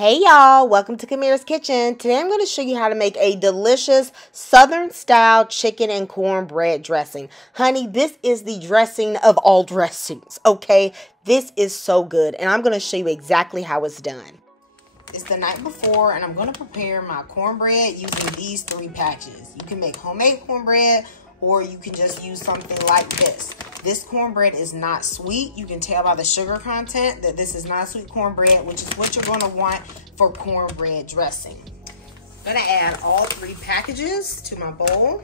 Hey y'all, welcome to Kamira's Kitchen. Today I'm going to show you how to make a delicious Southern style chicken and cornbread dressing. Honey, this is the dressing of all dressings, okay? This is so good and I'm going to show you exactly how it's done. It's the night before and I'm going to prepare my cornbread using these 3 patches. You can make homemade cornbread or you can just use something like this. This cornbread is not sweet. You can tell by the sugar content that this is not sweet cornbread, which is what you're going to want for cornbread dressing. I'm going to add all 3 packages to my bowl.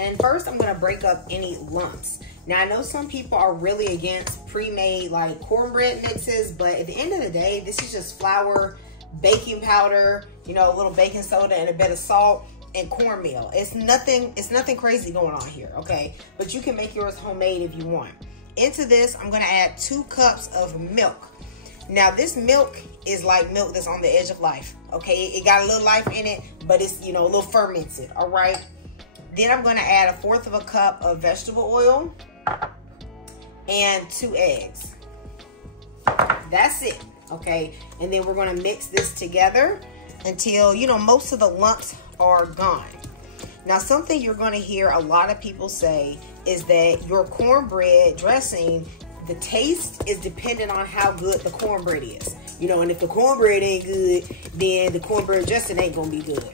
And first, I'm going to break up any lumps. Now, I know some people are really against pre-made like cornbread mixes, but at the end of the day, this is just flour, baking powder, you know, a little baking soda and a bit of salt and cornmeal. It's nothing crazy going on here, okay? But you can make yours homemade if you want. Into this, I'm gonna add 2 cups of milk. Now this milk is like milk that's on the edge of life, okay? It got a little life in it, but it's, you know, a little fermented, all right? Then I'm gonna add 1/4 cup of vegetable oil and 2 eggs. That's it, okay? And then we're gonna mix this together until, you know, most of the lumps are gone. Now, something you're going to hear a lot of people say is that your cornbread dressing, the taste is dependent on how good the cornbread is. You know, and if the cornbread ain't good, then the cornbread dressing ain't going to be good.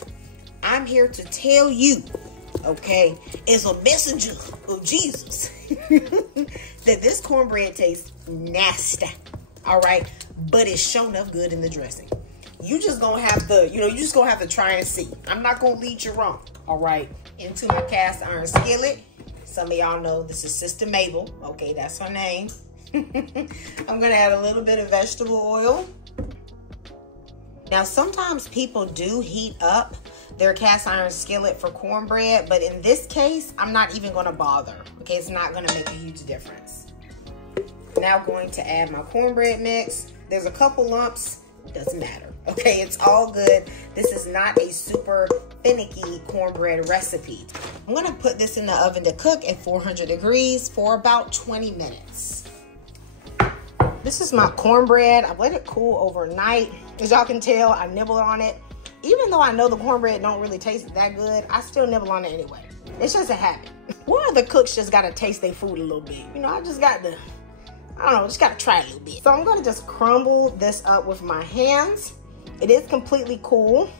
I'm here to tell you, okay, as a messenger of Jesus, that this cornbread tastes nasty, all right? But it's sure enough good in the dressing. You just gonna have to, you know, you just gonna have to try and see. I'm not gonna lead you wrong, all right? Into my cast iron skillet. Some of y'all know this is Sister Mabel. Okay, that's her name. I'm gonna add a little bit of vegetable oil. Now, sometimes people do heat up their cast iron skillet for cornbread, but in this case, I'm not even gonna bother. Okay, it's not gonna make a huge difference. Now going to add my cornbread mix. There's a couple lumps. Doesn't matter, okay? It's all good. This is not a super finicky cornbread recipe. I'm gonna put this in the oven to cook at 400 degrees for about 20 minutes. This is my cornbread. I let it cool overnight. As y'all can tell, I nibbled on it. Even though I know the cornbread don't really taste that good, I still nibble on it anyway. It's just a habit. One of the cooks just gotta taste their food a little bit. You know, I just got to, I don't know, just gotta try a little bit. So I'm gonna just crumble this up with my hands. It is completely cool.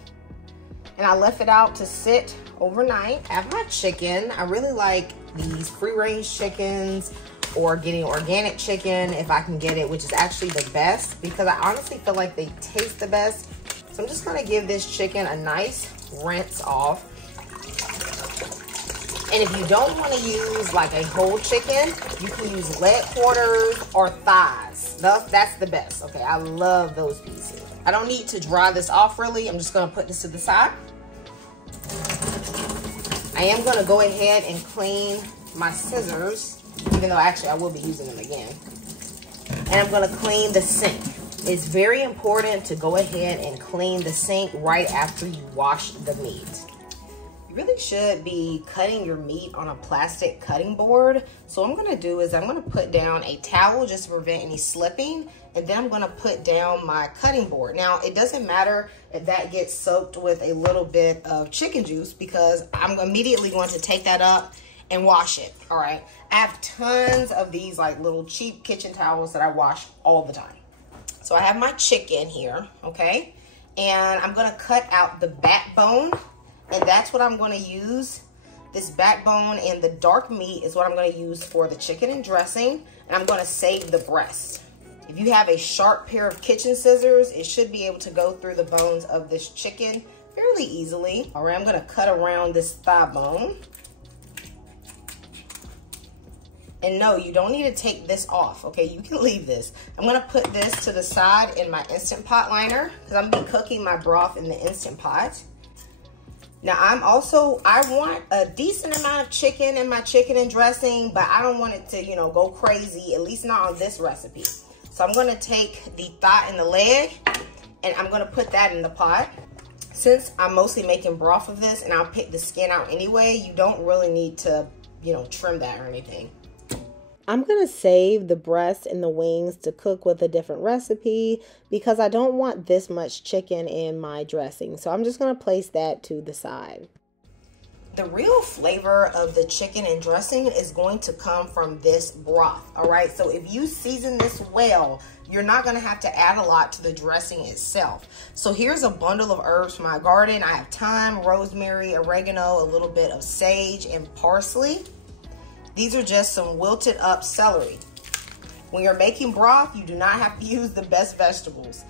And I left it out to sit overnight. I have my chicken. I really like these free-range chickens or getting organic chicken if I can get it, which is actually the best because I honestly feel like they taste the best. So I'm just gonna give this chicken a nice rinse off. And if you don't want to use like a whole chicken, you can use leg quarters or thighs. That's the best, okay? I love those pieces. I don't need to dry this off really. I'm just gonna put this to the side. I am gonna go ahead and clean my scissors, even though actually I will be using them again. And I'm gonna clean the sink. It's very important to go ahead and clean the sink right after you wash the meat. You really should be cutting your meat on a plastic cutting board. So what I'm gonna do is I'm gonna put down a towel just to prevent any slipping, and then I'm gonna put down my cutting board. Now, it doesn't matter if that gets soaked with a little bit of chicken juice because I'm immediately going to take that up and wash it, all right? I have tons of these like little cheap kitchen towels that I wash all the time. So I have my chicken here, okay? And I'm gonna cut out the backbone. And that's what I'm going to use. This backbone and the dark meat is what I'm going to use for the chicken and dressing. And I'm going to save the breast. If you have a sharp pair of kitchen scissors, it should be able to go through the bones of this chicken fairly easily. All right, I'm going to cut around this thigh bone. And no, you don't need to take this off, okay? You can leave this. I'm going to put this to the side in my Instant Pot liner because I'm going to be cooking my broth in the Instant Pot. Now, I want a decent amount of chicken in my chicken and dressing, but I don't want it to, you know, go crazy, at least not on this recipe. So I'm gonna take the thigh and the leg, and I'm gonna put that in the pot. Since I'm mostly making broth of this, and I'll pick the skin out anyway, you don't really need to, you know, trim that or anything. I'm going to save the breast and the wings to cook with a different recipe because I don't want this much chicken in my dressing. So I'm just going to place that to the side. The real flavor of the chicken and dressing is going to come from this broth, all right? So if you season this well, you're not gonna have to add a lot to the dressing itself. So here's a bundle of herbs from my garden. I have thyme, rosemary, oregano, a little bit of sage, and parsley. These are just some wilted up celery. When you're making broth, you do not have to use the best vegetables.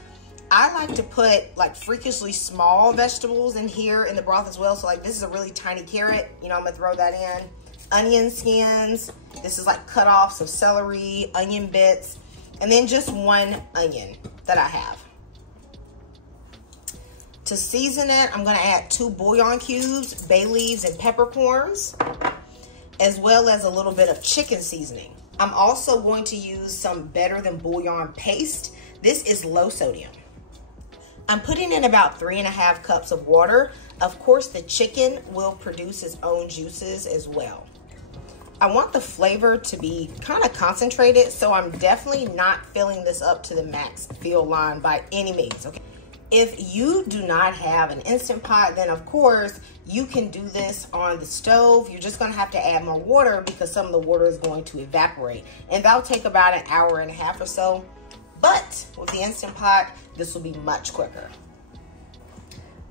I like to put like freakishly small vegetables in here in the broth as well. So like this is a really tiny carrot, you know, I'm gonna throw that in. Onion skins, this is like cut-offs of celery, onion bits, and then just one onion that I have. To season it, I'm gonna add 2 bouillon cubes, bay leaves, and peppercorns, as well as a little bit of chicken seasoning. I'm also going to use some Better Than Bouillon paste. This is low sodium. I'm putting in about 3.5 cups of water. Of course, the chicken will produce its own juices as well. I want the flavor to be kind of concentrated, so I'm definitely not filling this up to the max fill line by any means, okay? If you do not have an Instant Pot, then of course, you can do this on the stove. You're just gonna have to add more water because some of the water is going to evaporate. And that'll take about 1.5 hours or so. But with the Instant Pot, this will be much quicker.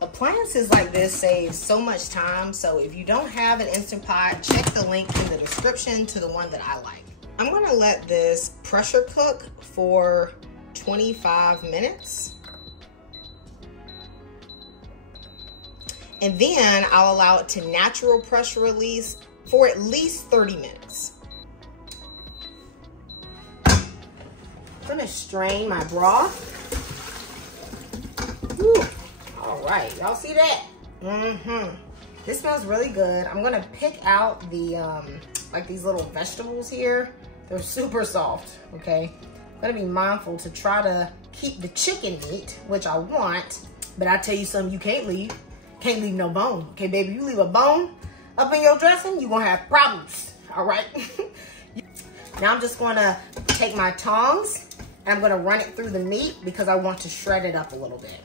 Appliances like this save so much time. So if you don't have an Instant Pot, check the link in the description to the one that I like. I'm gonna let this pressure cook for 25 minutes. And then I'll allow it to natural pressure release for at least 30 minutes. I'm gonna strain my broth. Whew. All right, y'all see that? This smells really good. I'm gonna pick out the, like these little vegetables here. They're super soft, okay? I'm gonna be mindful to try to keep the chicken meat, which I want, but I tell you something you can't leave. Can't leave no bone, okay, baby? You leave a bone up in your dressing, you're gonna have problems, all right? Now I'm just gonna take my tongs and I'm gonna run it through the meat because I want to shred it up a little bit.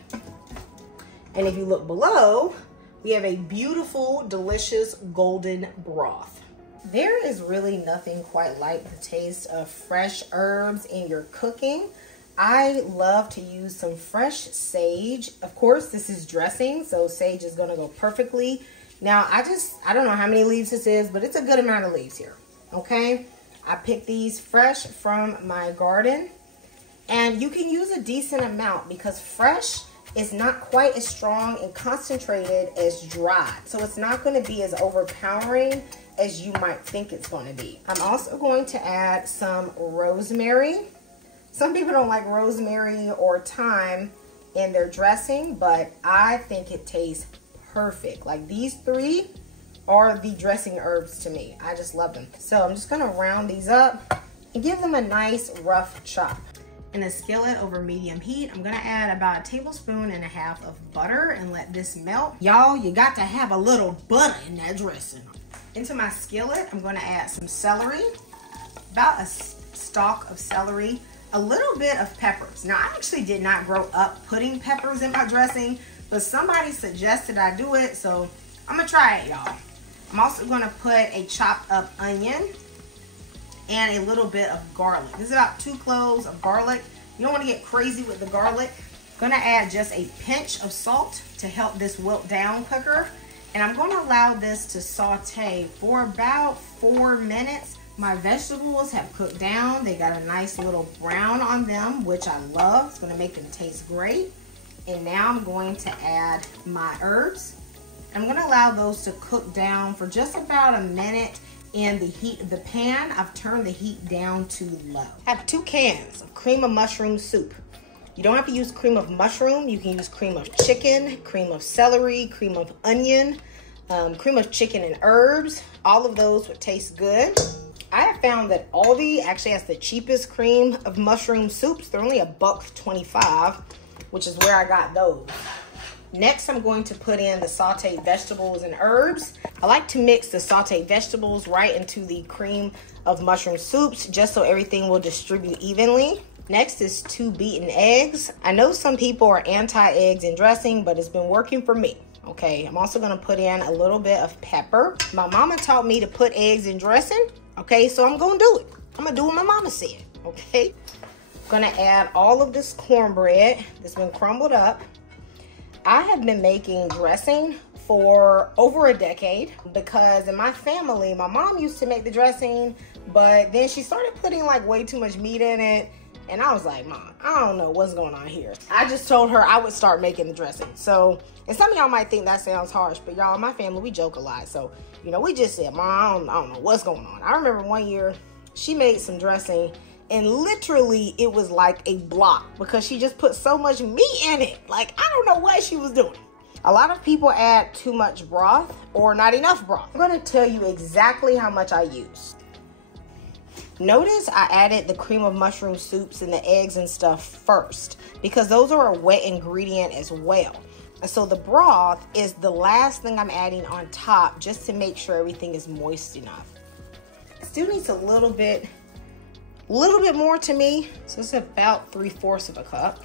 And if you look below, we have a beautiful, delicious golden broth. There is really nothing quite like the taste of fresh herbs in your cooking. I love to use some fresh sage. Of course, this is dressing, so sage is gonna go perfectly. Now, I don't know how many leaves this is, but it's a good amount of leaves here, okay? I picked these fresh from my garden, and you can use a decent amount because fresh is not quite as strong and concentrated as dried. So it's not gonna be as overpowering as you might think it's gonna be. I'm also going to add some rosemary. Some people don't like rosemary or thyme in their dressing, but I think it tastes perfect. Like these 3 are the dressing herbs to me. I just love them. So I'm just gonna round these up and give them a nice rough chop. In a skillet over medium heat, I'm gonna add about 1.5 tablespoons of butter and let this melt. Y'all, you got to have a little butter in that dressing. Into my skillet, I'm gonna add some celery, about a stalk of celery, a little bit of peppers. Now, I actually did not grow up putting peppers in my dressing, but somebody suggested I do it, so I'm gonna try it, y'all. I'm also gonna put a chopped up onion and a little bit of garlic. This is about 2 cloves of garlic. You don't wanna get crazy with the garlic. I'm gonna add just a pinch of salt to help this wilt down quicker. And I'm gonna allow this to saute for about 4 minutes. My vegetables have cooked down. They got a nice little brown on them, which I love. It's gonna make them taste great. And now I'm going to add my herbs. I'm gonna allow those to cook down for just about a minute in the heat of the pan. I've turned the heat down to low. I have 2 cans of cream of mushroom soup. You don't have to use cream of mushroom. You can use cream of chicken, cream of celery, cream of onion, cream of chicken and herbs. All of those would taste good. I have found that Aldi actually has the cheapest cream of mushroom soups. They're only $1.25, which is where I got those. Next, I'm going to put in the sauteed vegetables and herbs. I like to mix the sauteed vegetables right into the cream of mushroom soups just so everything will distribute evenly. Next is 2 beaten eggs. I know some people are anti-eggs in dressing, but it's been working for me. Okay, I'm also gonna put in a little bit of pepper. My mama taught me to put eggs in dressing, okay, so I'm gonna do it. I'm gonna do what my mama said, okay? I'm gonna add all of this cornbread that's been crumbled up. I have been making dressing for over a decade because in my family, my mom used to make the dressing, but then she started putting like way too much meat in it. And I was like, Mom, I don't know what's going on here. I just told her I would start making the dressing. So, and some of y'all might think that sounds harsh, but y'all, in my family, we joke a lot. So, you know, we just said, Mom, I don't know what's going on. I remember one year she made some dressing and literally it was like a block because she just put so much meat in it. Like, I don't know what she was doing. A lot of people add too much broth or not enough broth. I'm gonna tell you exactly how much I use. Notice I added the cream of mushroom soups and the eggs and stuff first because those are a wet ingredient as well. And so the broth is the last thing I'm adding on top just to make sure everything is moist enough. Still needs a little bit more to me. So it's about 3/4 of a cup.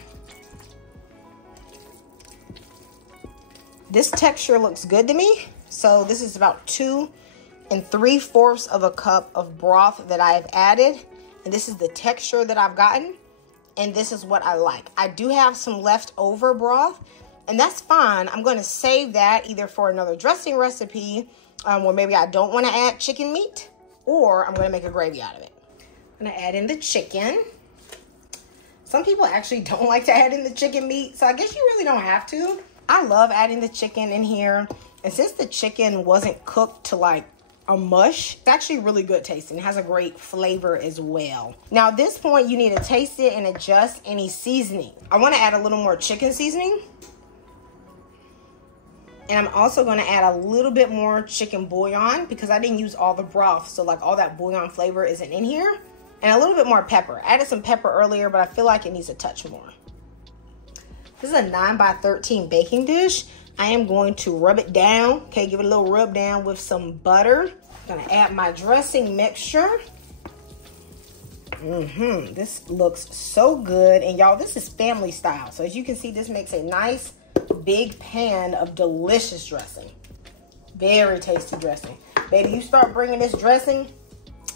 This texture looks good to me. So this is about 2 3/4 of a cup of broth that I have added. And this is the texture that I've gotten. And this is what I like. I do have some leftover broth, and that's fine. I'm going to save that either for another dressing recipe where maybe I don't want to add chicken meat, or I'm going to make a gravy out of it. I'm going to add in the chicken. Some people actually don't like to add in the chicken meat, so I guess you really don't have to. I love adding the chicken in here. And since the chicken wasn't cooked to like a mush, it's actually really good tasting. It has a great flavor as well. Now at this point, you need to taste it and adjust any seasoning. I want to add a little more chicken seasoning. And I'm also going to add a little bit more chicken bouillon because I didn't use all the broth. So like all that bouillon flavor isn't in here. And a little bit more pepper. I added some pepper earlier, but I feel like it needs a touch more. This is a 9x13 baking dish. I am going to rub it down. Okay, give it a little rub down with some butter. I'm gonna add my dressing mixture. This looks so good. And y'all, this is family style. So as you can see, this makes a nice big pan of delicious dressing. Very tasty dressing. Baby, you start bringing this dressing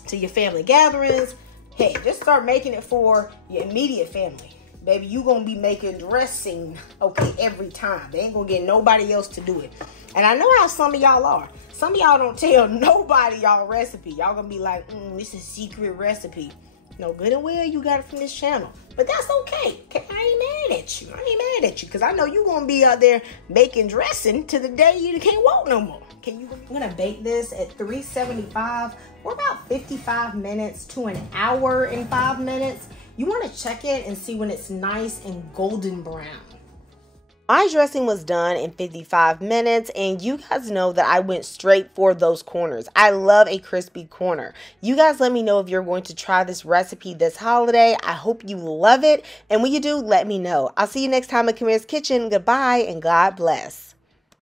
to your family gatherings. Hey, just start making it for your immediate family. Baby, you gonna be making dressing, okay, every time. They ain't gonna get nobody else to do it. And I know how some of y'all are. Some of y'all don't tell nobody y'all recipe. Y'all gonna be like, this is a secret recipe. No, good and well you got it from this channel. But that's okay. Okay, I ain't mad at you. I ain't mad at you because I know you gonna be out there making dressing to the day you can't walk no more. Okay, I'm gonna bake this at 375 for about 55 minutes to an hour and 5 minutes. You want to check it and see when it's nice and golden brown. My dressing was done in 55 minutes, and you guys know that I went straight for those corners. I love a crispy corner. You guys let me know if you're going to try this recipe this holiday. I hope you love it, and when you do, let me know. I'll see you next time at Kamira's Kitchen. Goodbye, and God bless.